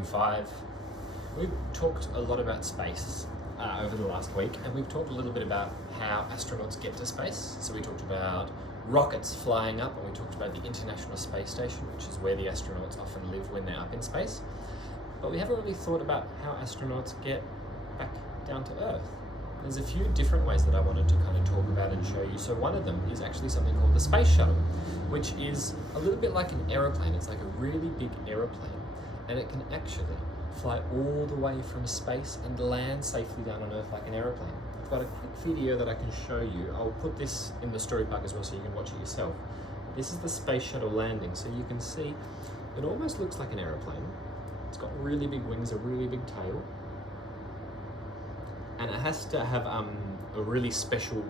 term 5. We've talked a lot about space over the last week, and we've talked a little bit about how astronauts get to space. So we talked about rockets flying up, and we talked about the International Space Station, which is where the astronauts often live when they're up in space. But we haven't really thought about how astronauts get back down to Earth. There's a few different ways that I wanted to kind of talk about and show you. So one of them is actually something called the space shuttle, which is a little bit like an aeroplane. It's like a really big aeroplane, and it can actually fly all the way from space and land safely down on Earth like an aeroplane. I've got a quick video that I can show you. I'll put this in the story park as well so you can watch it yourself. This is the space shuttle landing, so you can see it almost looks like an aeroplane. It's got really big wings, a really big tail, and it has to have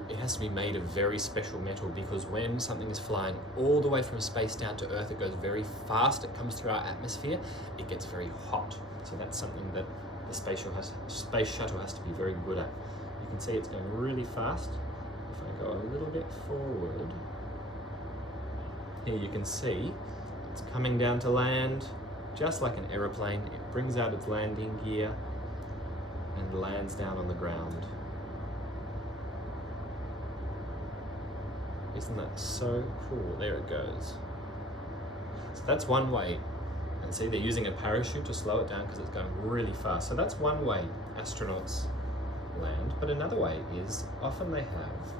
it has to be made of very special metal, because when something is flying all the way from space down to Earth, it goes very fast, it comes through our atmosphere, it gets very hot. So that's something that the space shuttle has to be very good at. You can see it's going really fast. If I go a little bit forward, here you can see it's coming down to land just like an aeroplane. It brings out its landing gear and lands down on the ground. Isn't that so cool? There it goes. So that's one way. And see, they're using a parachute to slow it down because it's going really fast. So that's one way astronauts land. But another way is often they have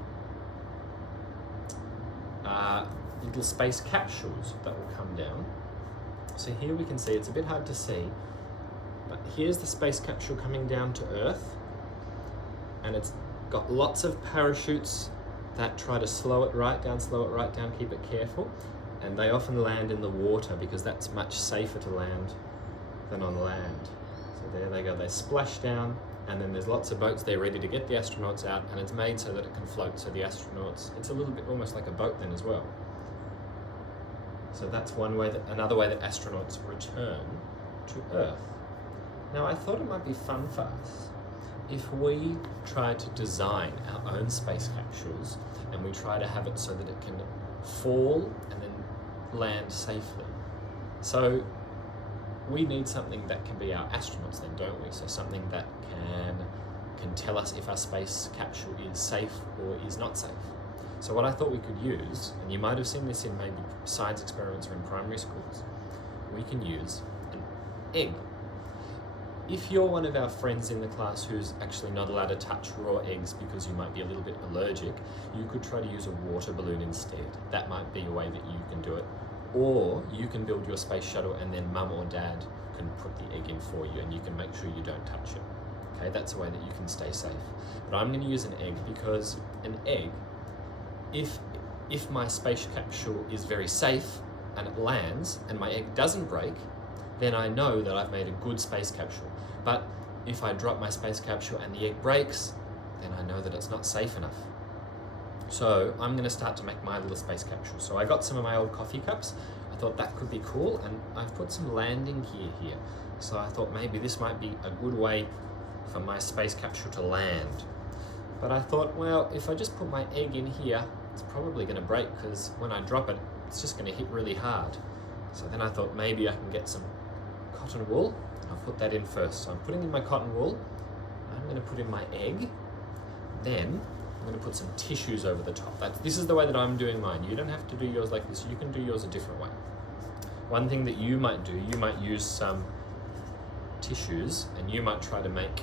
little space capsules that will come down. So here we can see, it's a bit hard to see, but here's the space capsule coming down to Earth, and it's got lots of parachutes that try to slow it right down, keep it careful, and they often land in the water because that's much safer to land than on land. So there they go, they splash down, and then there's lots of boats there ready to get the astronauts out, and it's made so that it can float, so the astronauts, it's a little bit almost like a boat then as well. So that's another way that astronauts return to Earth. Now I thought it might be fun for us if we try to design our own space capsules, and we try to have it so that it can fall and then land safely. So we need something that can be our astronauts then, don't we? So something that can tell us if our space capsule is safe or is not safe. So what I thought we could use, and you might have seen this in maybe science experiments or in primary schools, we can use an egg. If you're one of our friends in the class who's actually not allowed to touch raw eggs because you might be a little bit allergic, you could try to use a water balloon instead. That might be a way that you can do it. Or you can build your space shuttle and then mum or dad can put the egg in for you, and you can make sure you don't touch it. Okay, that's a way that you can stay safe. But I'm going to use an egg because an egg, if my space capsule is very safe and it lands and my egg doesn't break, then I know that I've made a good space capsule. But if I drop my space capsule and the egg breaks, then I know that it's not safe enough. So I'm going to start to make my little space capsule. So I got some of my old coffee cups. I thought that could be cool, and I've put some landing gear here. So I thought maybe this might be a good way for my space capsule to land. But I thought, well, if I just put my egg in here, it's probably going to break, because when I drop it, it's just going to hit really hard. So then I thought maybe I can get some cotton wool. I'll put that in first. So I'm putting in my cotton wool. I'm going to put in my egg. Then I'm going to put some tissues over the top. This is the way that I'm doing mine. You don't have to do yours like this. You can do yours a different way. One thing that you might do, you might use some tissues, and you might try to make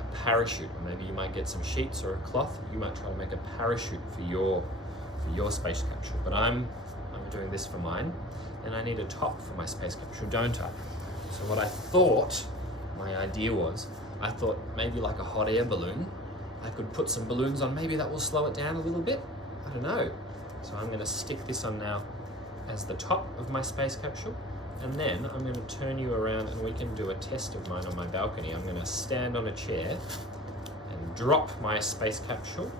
a parachute, or maybe you might get some sheets or a cloth. You might try to make a parachute for your space capsule. But I'm doing this for mine, and I need a top for my space capsule, don't I? So what I thought, my idea was, I thought maybe like a hot air balloon, I could put some balloons on, maybe that will slow it down a little bit, I don't know. So I'm going to stick this on now as the top of my space capsule, and then I'm going to turn you around and we can do a test of mine on my balcony. I'm going to stand on a chair and drop my space capsule,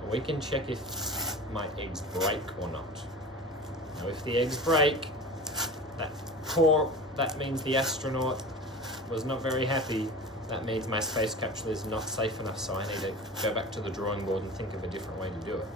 and we can check if my eggs break or not. Now if the eggs break, that means the astronaut was not very happy. That means my space capsule is not safe enough, so I need to go back to the drawing board and think of a different way to do it.